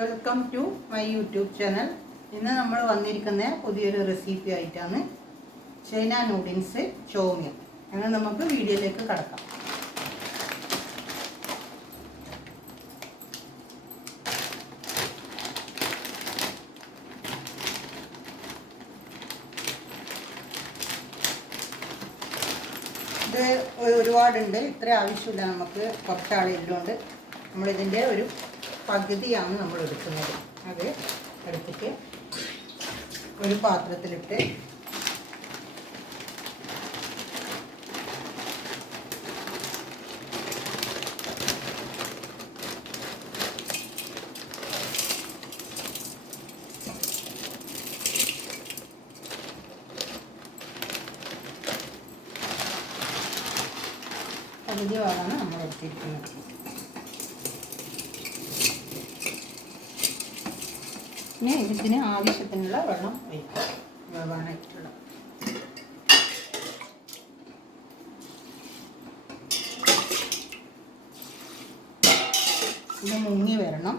Welcome to my YouTube channel. ഇന്ന് നമ്മൾ വന്നിരിക്കുന്ന പുതിയൊരു റെസിപ്പി ആയിട്ടാണ് ചൈന നൂഡിൽസ് ചോമിയം. അങ്ങനെ നമുക്ക് വീഡിയോയിലേക്ക് കടക്കാം. ഇത് ഒരുപാടുണ്ട്, ഇത്ര ആവശ്യമില്ല, നമുക്ക് കുറച്ചാളുള്ളതുകൊണ്ട് നമ്മളിതിൻ്റെ ഒരു പകുതിയാണ് നമ്മൾ എടുക്കുന്നത്. അത് എടുത്തിട്ട് ഒരു പാത്രത്തിലിട്ട് പകുതി ഭാഗമാണ് നമ്മൾ എടുത്തിരിക്കുന്നത്. പിന്നെ ഇതിന് ആവശ്യത്തിനുള്ള വെള്ളം ഒഴിക്കാം, വേവാനായിട്ടുള്ള. ഇത് മുങ്ങി വരണം.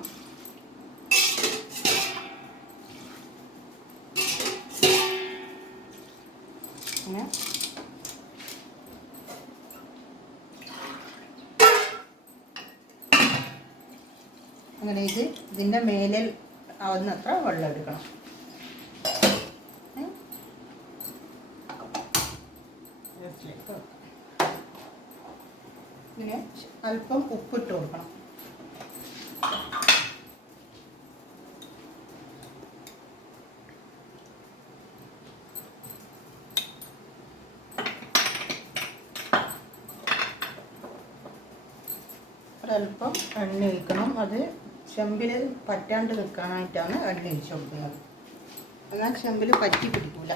പിന്നെ അങ്ങനെ ഇതിൻ്റെ മേലെ ആവുന്നത്ര വെള്ളം എടുക്കണം. പിന്നെ അല്പം ഉപ്പിട്ട് കൊടുക്കണം. ഒരല്പം എണ്ണ ഒഴിക്കണം. അത് ചെമ്പിൽ പറ്റാണ്ട് നിൽക്കാനായിട്ടാണ് എണ്ണ ഒഴിച്ച് കൊടുക്കുന്നത്. എന്നാൽ ചെമ്പിൽ പറ്റി പിടിക്കില്ല.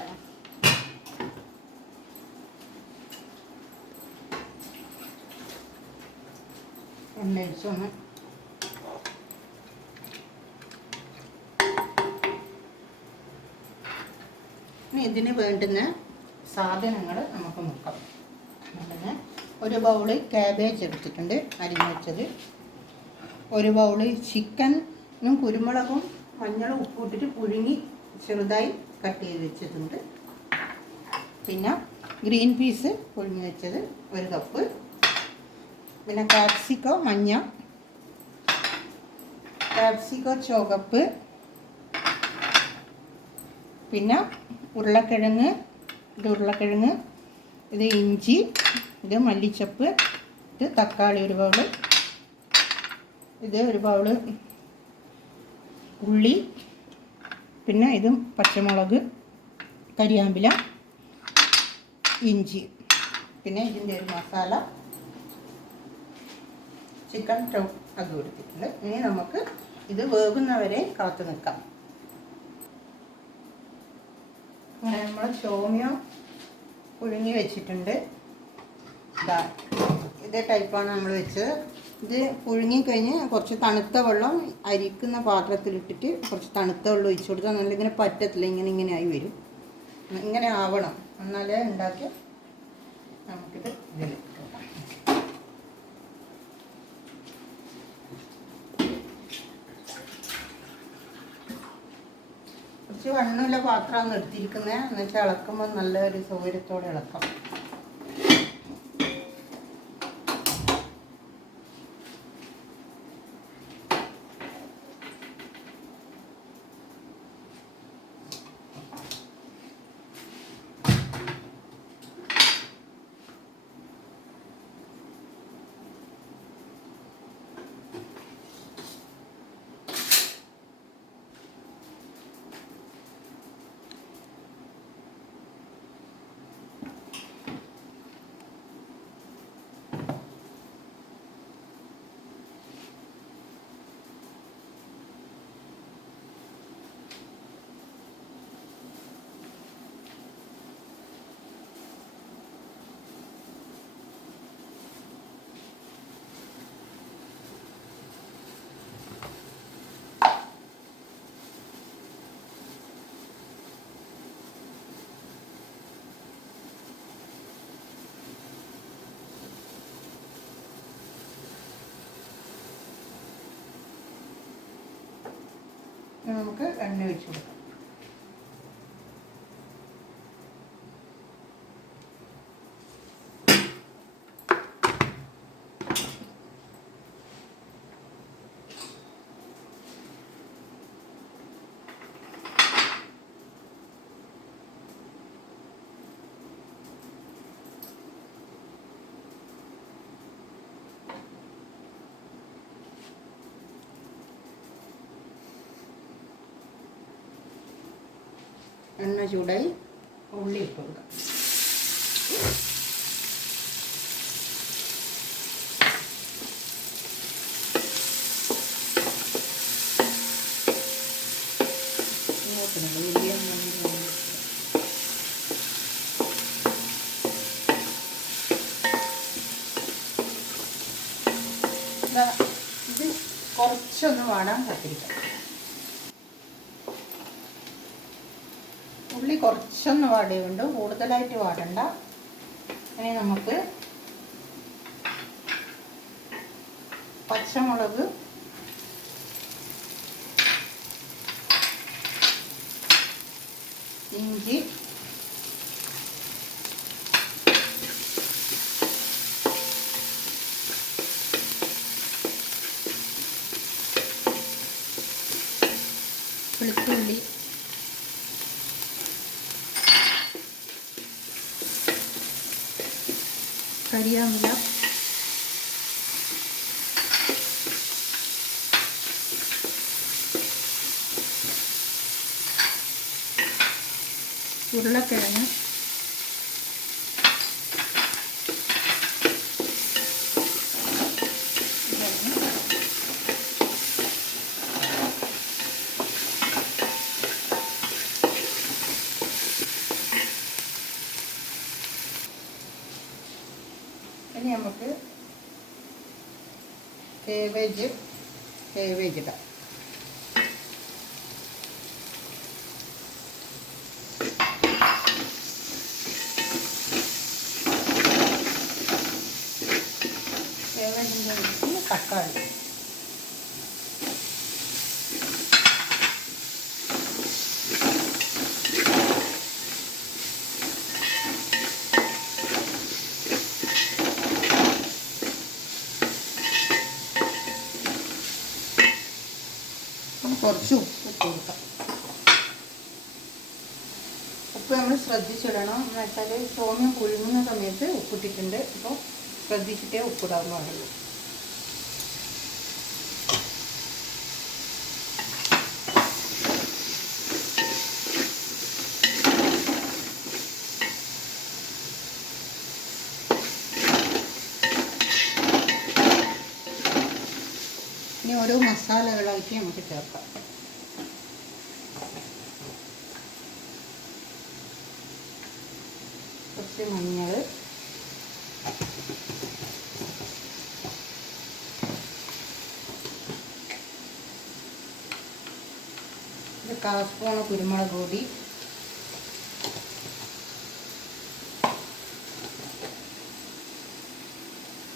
എണ്ണ ഒഴിച്ചൊന്ന് ഇനി ഇതിന് വേണ്ടുന്ന സാധനങ്ങൾ നമുക്ക് നോക്കാം. പിന്നെ ഒരു ബൗള് കാബേജ് എടുത്തിട്ടുണ്ട്, അരിഞ്ഞു വെച്ചത്. ഒരു ബൗള് ചിക്കനും കുരുമുളകും മഞ്ഞളും ഉപ്പും ഇട്ടിട്ട് പുഴുങ്ങി ചെറുതായി കട്ട് ചെയ്ത് വെച്ചിട്ടുണ്ട്. പിന്നെ ഗ്രീൻ പീസ് പുഴുങ്ങി വെച്ചത് 1 കപ്പ്. പിന്നെ കാപ്സിക്കോ മഞ്ഞ, കാപ്സിക്കോ ചുവപ്പ്, പിന്നെ ഉരുളക്കിഴങ്ങ്, ഇത് ഇഞ്ചി, ഇത് മല്ലിച്ചപ്പ്, ഇത് തക്കാളി 1 ബൗള്, ഇത് 1 ബൗള് ഉള്ളി, പിന്നെ ഇതും പച്ചമുളക്, കരിയാമ്പില, ഇഞ്ചി, പിന്നെ ഇതിൻ്റെ ഒരു മസാല ചിക്കൻ അത് കൊടുത്തിട്ടുണ്ട്. ഇനി നമുക്ക് ഇത് വേകുന്നവരെ കാത്തു നിൽക്കാം. അങ്ങനെ നമ്മൾ ചോമിയം പുഴുങ്ങി വെച്ചിട്ടുണ്ട്. ഇതേ ടൈപ്പാണ് നമ്മൾ വെച്ചത്. ഇത് പുഴുങ്ങിക്കഴിഞ്ഞ് കുറച്ച് തണുത്ത വെള്ളം അരിക്കുന്ന പാത്രത്തിലിട്ടിട്ട് കുറച്ച് തണുത്ത വെള്ളം ഒഴിച്ചു കൊടുത്താൽ നല്ല ഇങ്ങനെ പറ്റത്തില്ല, ഇങ്ങനെ ആയി വരും. ഇങ്ങനെ ആവണം, എന്നാലേ ഉണ്ടാക്കി നമുക്കിത് ഇതിൽ കുറച്ച് വണ്ണുള്ള പാത്രമാണ് എടുത്തിരിക്കുന്നത്. എന്നുവെച്ചാൽ ഇളക്കുമ്പോൾ നല്ലൊരു സൗകര്യത്തോടെ ഇളക്കാം. നമുക്ക് എണ്ണ ഒഴിച്ച് കൊടുക്കാം. എണ്ണ ചൂടായി ഉള്ളി ഇട്ട് കൊടുക്കാം. ഇത് കുറച്ചൊന്ന് വാടാൻ കാത്തിരിക്കാം. ഉള്ളി കുറച്ചൊന്ന് വാടിയുണ്ട്, കൂടുതലായിട്ട് വാടണ്ട. ഇനി നമുക്ക് പച്ചമുളക്, ഇഞ്ചി, വെളുത്തുള്ളി, കരിയാമില, ഉരുളക്കിഴങ്ങ്, ഇനി നമുക്ക് കേബേജ് ഇടാം. കേബേജിൻ്റെ തക്കാളി, കുറച്ച് ഉപ്പ് കൊടുക്കാം. ഉപ്പ് നമ്മൾ ശ്രദ്ധിച്ചിടണം. എന്ന് വെച്ചാൽ സോമ്യം പുഴുങ്ങുന്ന സമയത്ത് ഉപ്പിട്ടിട്ടുണ്ട്. അപ്പോൾ ശ്രദ്ധിച്ചിട്ടേ ഉപ്പിടാൻ പാടുള്ളൂ. ഇനി ഓരോ മസാലകളായിട്ട് നമുക്ക് ചേർക്കാം. കുറച്ച് മഞ്ഞൾ, ഒരു 1/4 സ്പൂൺ കുരുമുളക് പൊടി,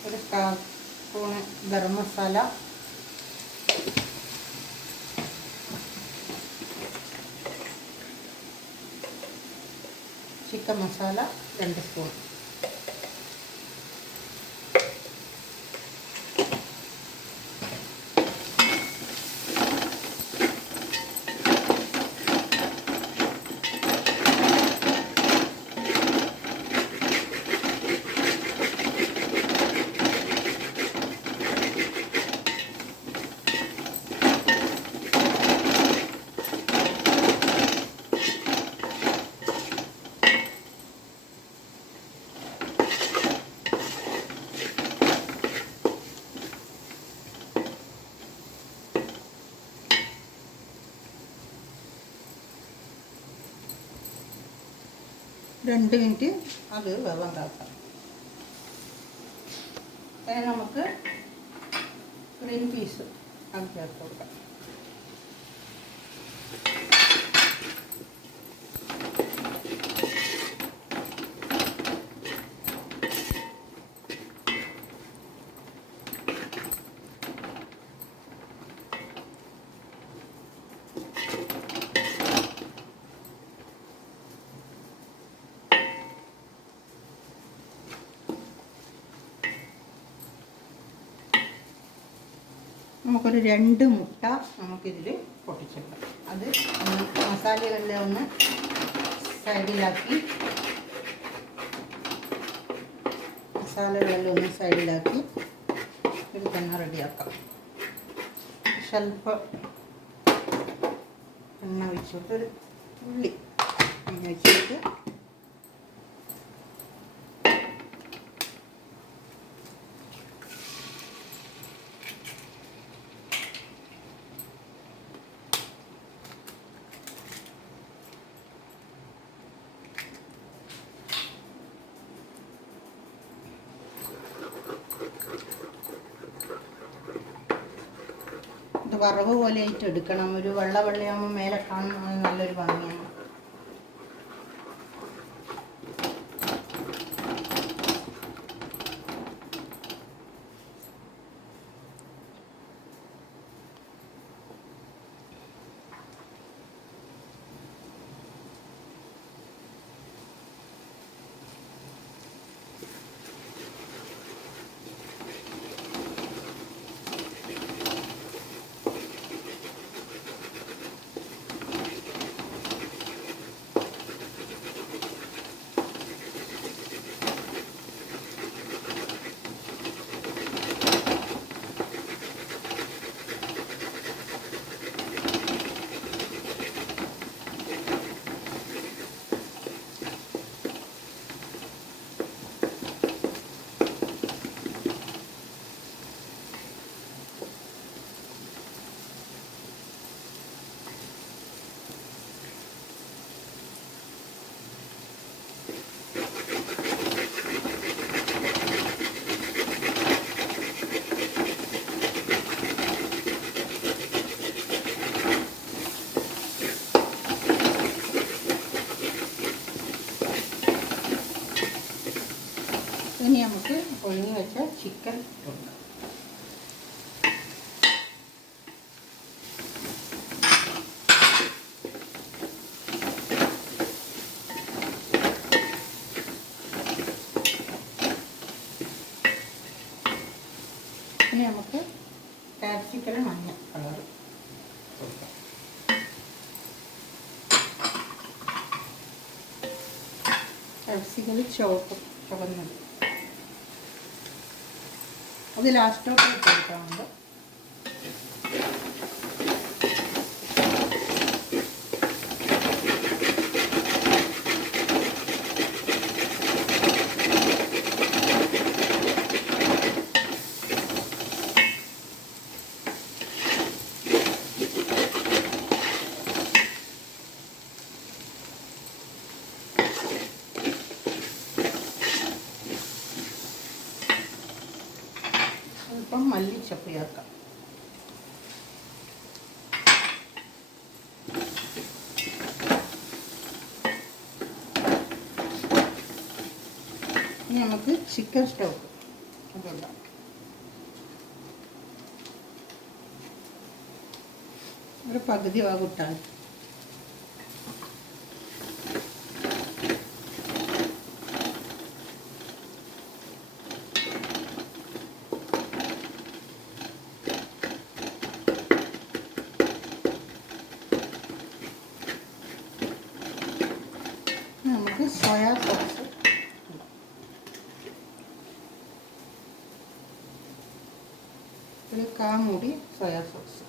ഒരു 1/4 spoon garam masala, chicken masala 2 spoon. രണ്ട് മിനിറ്റ് അത് വെള്ളം കാക്കാം. അങ്ങനെ നമുക്ക് ഗ്രീൻ പീസ് അത് ചേർത്ത് കൊടുക്കാം. നമുക്കൊരു 2 മുട്ട നമുക്കിതിൽ പൊട്ടിച്ചെടുക്കാം. അത് മസാലകളെല്ലാം ഒന്ന് സൈഡിലാക്കി ഇത് തന്നെ റെഡിയാക്കാം. സ്വല്പം എണ്ണ ഒഴിച്ചിട്ട് ഒരു ഉള്ളി എണ്ണ ഒഴിച്ചിട്ട് ഇത് വറവ് പോലെ ആയിട്ട് എടുക്കണം. ഒരു വെള്ളയാകുമ്പോൾ മേലെ കാണുമ്പോൾ നല്ലൊരു ഭംഗിയാണ്. ഇനി നമുക്ക് ഒഴിഞ്ഞു വെച്ച ചിക്കൻ ഇട്ടുണ്ട്. ഇനി നമുക്ക് കാപ്സിക്കൽ മഞ്ഞ കളർ കൊടുക്കാം. കാപ്സിക്കൽ ചുവന്നത് അത് ലാസ്റ്റോട്ട് കൊടുക്കാറുണ്ട്. അല്പം മല്ലിച്ചപ്പ് ചേർക്കാം. ഇനി നമുക്ക് ചിക്കൻ സ്റ്റോക്ക് അതുണ്ടാക്കാം. ഒരു പകുതി ഭാഗം നമുക്ക് സോയാ സോസ് ഒരു 1/4 മൂടി സോയാ സോസ്.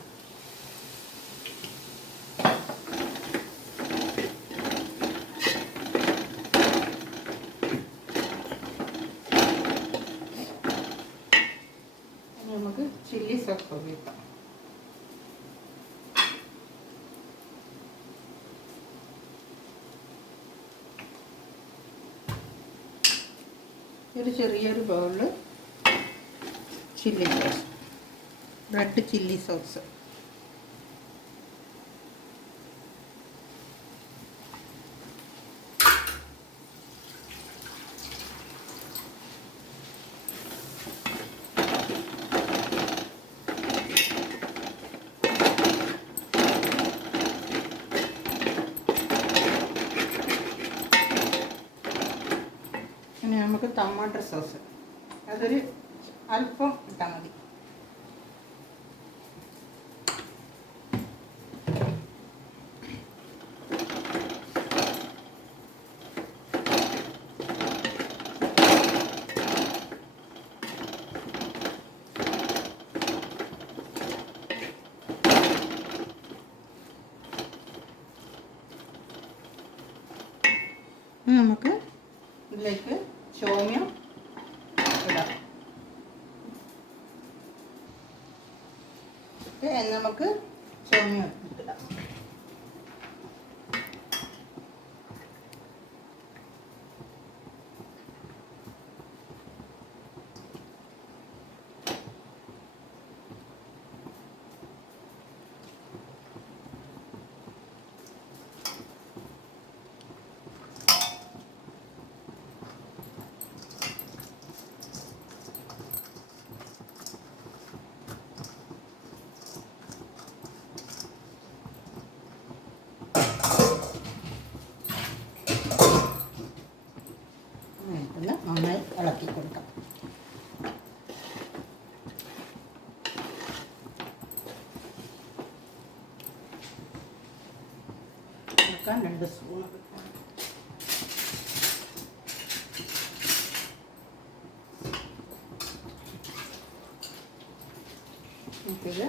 നമുക്ക് ചില്ലി സോസ് ഉപയോഗിക്കാം. ഒരു ചെറിയൊരു ബൗളിൽ chilli sauce, red chilli sauce. ഇനി നമുക്ക് ടൊമാറ്റോ സോസ്, അതൊരു അല്പം ഇട്ടാൽ മതി. നമുക്ക് ഇതിലേക്ക് ചോമ്യം ഇടാം. നമുക്ക് ചോമ്യം ഇടാം. നന്നായി ഇളക്കി കൊടുക്കാം. കൊടുക്കാൻ 2 സ്പൂൺ എടുക്കാം. ഇത്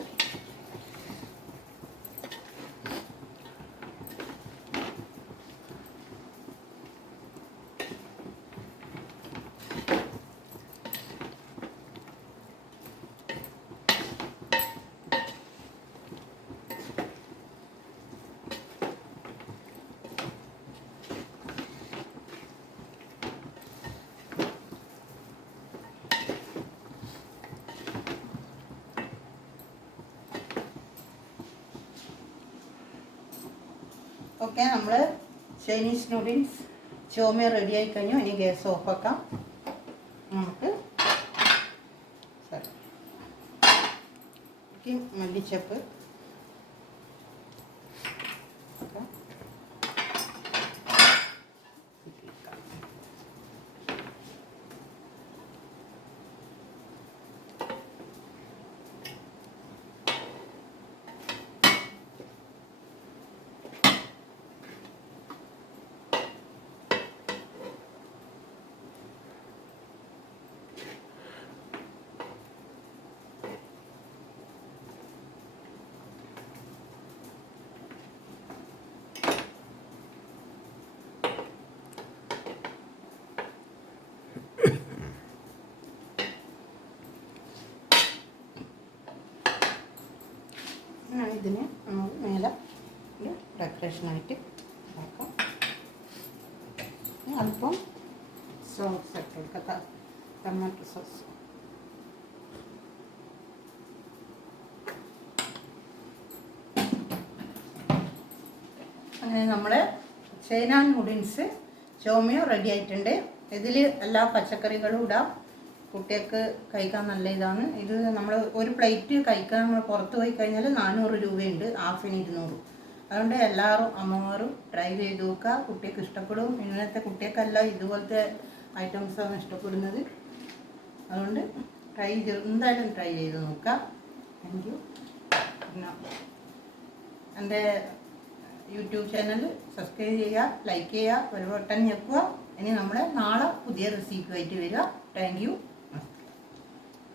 ഓക്കെ, നമ്മൾ ചൈനീസ് നൂഡിൽസ് ചോമ്യ റെഡി ആയി കഴിഞ്ഞു. ഇനി ഗ്യാസ് ഓഫാക്കാം. നമുക്ക് മല്ലിച്ചപ്പ് ഇതിന് മേലെ ഒരു ഡെക്കറേഷനായിട്ട് ആക്കാം. അല്പം സോസ് ഇട്ട് കൊടുക്കാം, ടൊമാറ്റോ സോസ്. അങ്ങനെ നമ്മുടെ ചൈന നൂഡിൽസ് ചോമ്യ റെഡി ആയിട്ടുണ്ട്. ഇതിൽ എല്ലാ പച്ചക്കറികളും ഇടാം. കുട്ടികൾക്ക് കഴിക്കാൻ നല്ല ഇതാണ്. ഇത് നമ്മൾ ഒരു പ്ലേറ്റ് കഴിക്കാൻ നമ്മൾ പുറത്ത് പോയി കഴിഞ്ഞാൽ 400 രൂപയുണ്ട്, ഹാഫിന് 200. അതുകൊണ്ട് എല്ലാവരും അമ്മമാരും ട്രൈ ചെയ്ത് നോക്കുക. കുട്ടികൾക്ക് ഇഷ്ടപ്പെടും. ഇന്നത്തെ കുട്ടികൾക്കല്ല ഇതുപോലത്തെ ഐറ്റംസാണ് ഇഷ്ടപ്പെടുന്നത്. അതുകൊണ്ട് എന്തായാലും ട്രൈ ചെയ്ത് നോക്കുക. Thank you. പിന്നെ എൻ്റെ യൂട്യൂബ് ചാനൽ സബ്സ്ക്രൈബ് ചെയ്യുക, ലൈക്ക് ചെയ്യുക, ഒരു ബട്ടൺ ഞെക്കുക. ഇനി നമ്മൾ നാളെ പുതിയ റെസിപ്പി ആയിട്ട് വരിക. Thank you.